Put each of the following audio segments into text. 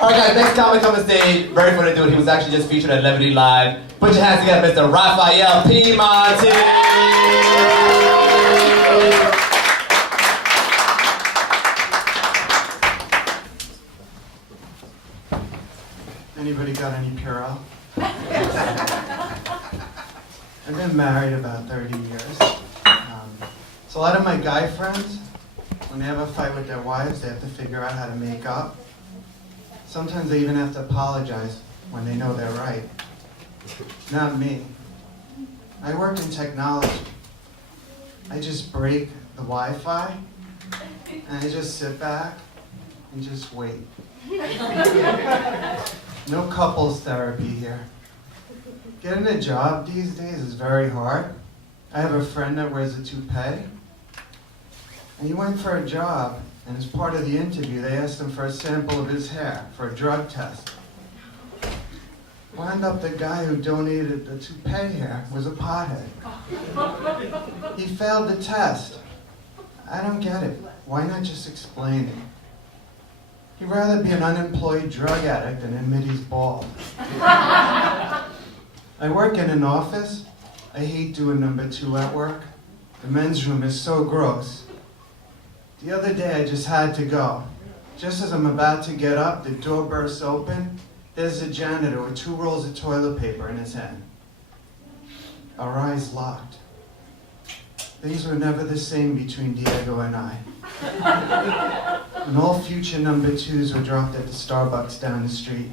Alright guys, next comic on the stage, very funny dude. He was actually just featured at Levity Live. Put your hands together, Mr. Raffaele Piemonte! Anybody got any Purell? I've been married about 30 years. So a lot of my guy friends, when they have a fight with their wives, they have to figure out how to make up. Sometimes they even have to apologize when they know they're right. Not me. I work in technology. I just break the Wi-Fi, and I just sit back and just wait. No couples therapy here. Getting a job these days is very hard. I have a friend that wears a toupee, and he went for a job, and as part of the interview, they asked him for a sample of his hair for a drug test. Wound up the guy who donated the toupee hair was a pothead. He failed the test. I don't get it. Why not just explain it? He'd rather be an unemployed drug addict than admit he's bald. I work in an office. I hate doing number 2 at work. The men's room is so gross. The other day I just had to go. Just as I'm about to get up, the door bursts open. There's a janitor with 2 rolls of toilet paper in his hand. Our eyes locked. Things were never the same between Diego and I. And all future number 2s were dropped at the Starbucks down the street.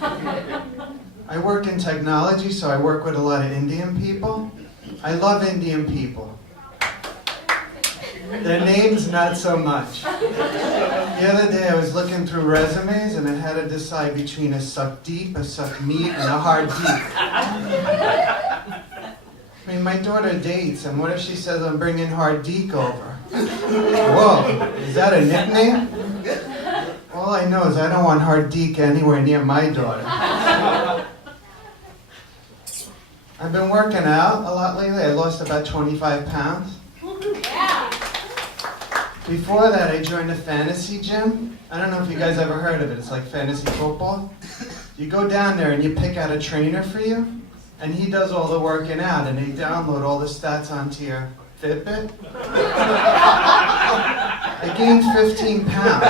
I work in technology, so I work with a lot of Indian people. I love Indian people. Their names, not so much. The other day I was looking through resumes and I had to decide between a suck deep, a suck meat, and a hard deep. I mean, my daughter dates, and what if she says I'm bringing hard deek over? Whoa, is that a nickname? All I know is I don't want hard deek anywhere near my daughter. I've been working out a lot lately. I lost about 25 pounds. Before that, I joined a fantasy gym. I don't know if you guys ever heard of it. It's like fantasy football. You go down there and you pick out a trainer for you, and he does all the working out, and they download all the stats onto your Fitbit. I gained 15 pounds.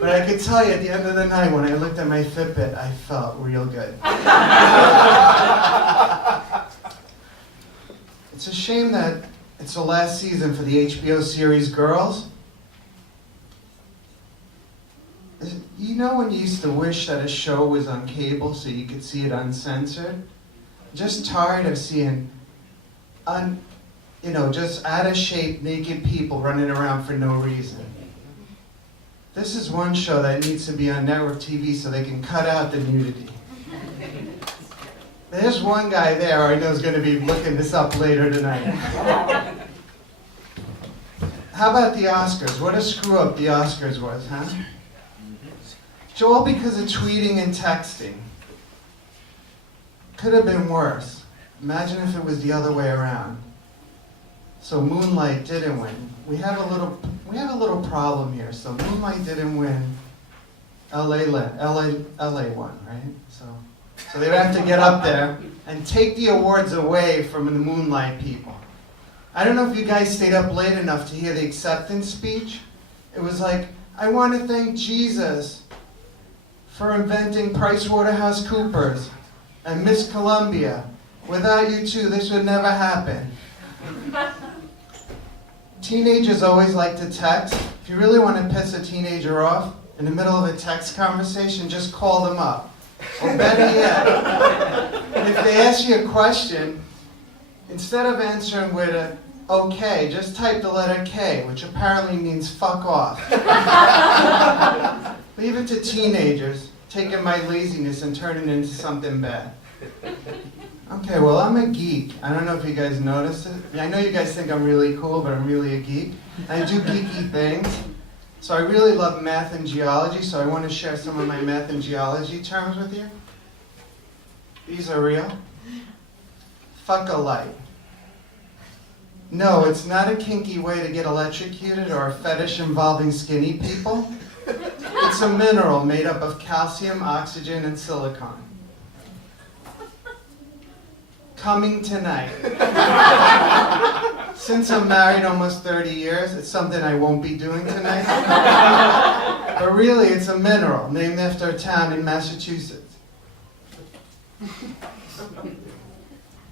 But I could tell you at the end of the night when I looked at my Fitbit, I felt real good. It's a shame that it's the last season for the HBO series Girls. You know when you used to wish that a show was on cable so you could see it uncensored? Just tired of seeing, just out of shape naked people running around for no reason. This is one show that needs to be on network TV so they can cut out the nudity. There's one guy there I know is going to be looking this up later tonight. How about the Oscars? What a screw up the Oscars was, huh? All because of tweeting and texting. Could have been worse. Imagine if it was the other way around. So Moonlight didn't win. We have a little problem here. So Moonlight didn't win. LA won, right? So they would have to get up there and take the awards away from the Moonlight people. I don't know if you guys stayed up late enough to hear the acceptance speech. It was like, I want to thank Jesus for inventing PricewaterhouseCoopers and Miss Columbia. Without you two, this would never happen. Teenagers always like to text. If you really want to piss a teenager off in the middle of a text conversation, just call them up. Or better yet, if they ask you a question, instead of answering with a okay, just type the letter K, which apparently means fuck off. Leave it to teenagers, taking my laziness and turning it into something bad. Okay, well, I'm a geek. I don't know if you guys noticed it. I know you guys think I'm really cool, but I'm really a geek. I do geeky things. So I really love math and geology, so I want to share some of my math and geology terms with you. These are real. Fuck a light. No, it's not a kinky way to get electrocuted or a fetish involving skinny people. It's a mineral made up of calcium, oxygen, and silicon. Coming tonight. Since I'm married almost 30 years, it's something I won't be doing tonight. But really, it's a mineral named after a town in Massachusetts.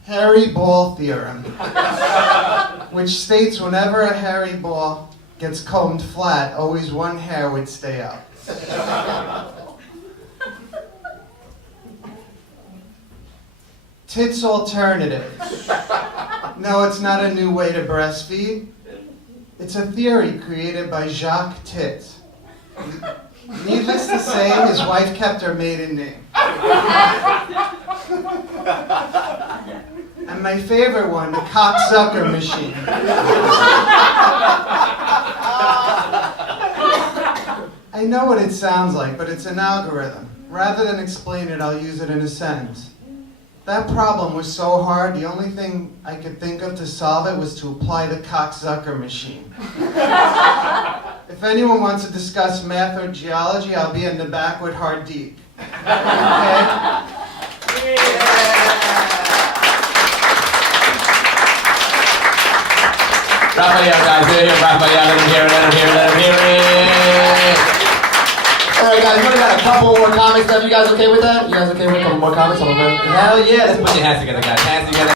Hairy ball theorem, which states whenever a hairy ball gets combed flat, always one hair would stay up. Tits alternative. No, it's not a new way to breastfeed. It's a theory created by Jacques Tits. Needless to say, his wife kept her maiden name. And my favorite one, the cocksucker machine. I know what it sounds like, but it's an algorithm. Rather than explain it, I'll use it in a sentence. That problem was so hard, the only thing I could think of to solve it was to apply the cocksucker machine. If anyone wants to discuss math or geology, I'll be in the back with Hardeep. Okay? Raffaele, guys, here, Raffaele, let him hear it, let him hear it, let him hear it. All right, guys, we only got a couple more comics left. You guys okay with that? You guys okay with a couple more comics? Hell yeah, let's put your hands together, guys. Hands together.